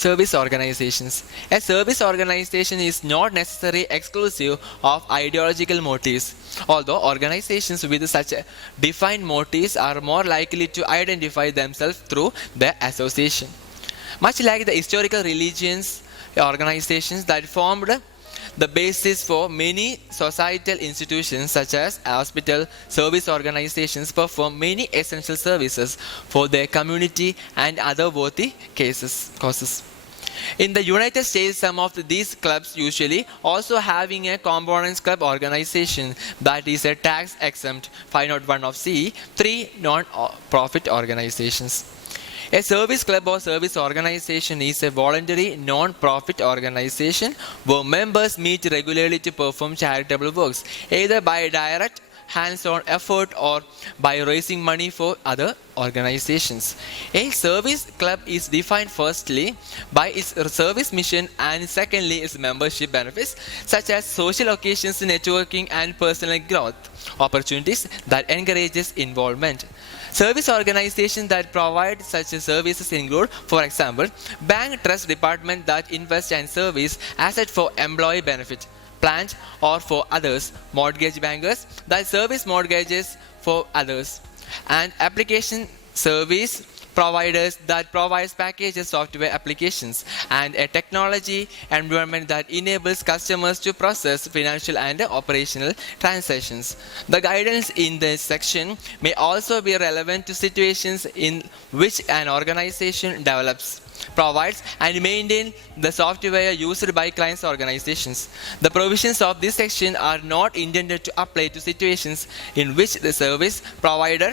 Service organizations. A service organization is not necessarily exclusive of ideological motives, although organizations with such defined motives are more likely to identify themselves through their association. Much like the historical religions, organizations that formed the basis for many societal institutions such as hospital service organizations perform many essential services for their community and other worthy causes. In the United States, some of these clubs usually also having a components club organization that is a tax exempt 501 of C, 3 non-profit organizations. A service club or service organization is a voluntary non-profit organization where members meet regularly to perform charitable works, either by direct hands-on effort or by raising money for other organizations. A service club is defined firstly by its service mission and secondly its membership benefits such as social occasions, networking and personal growth opportunities that encourages involvement. Service organizations that provide such services include, for example, bank trust department that invest and service assets for employee benefit, plans or for others, mortgage bankers that service mortgages for others, and application service providers that provides packages software applications and a technology environment that enables customers to process financial and operational transactions. The guidance in this section may also be relevant to situations in which an organization develops, provides and maintains the software used by clients organizations. The provisions of this section are not intended to apply to situations in which the service provider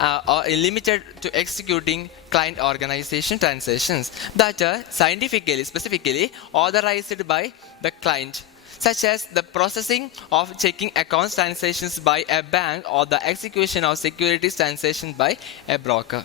are limited to executing client organization transactions that are specifically authorized by the client, such as the processing of checking accounts transactions by a bank or the execution of securities transactions by a broker.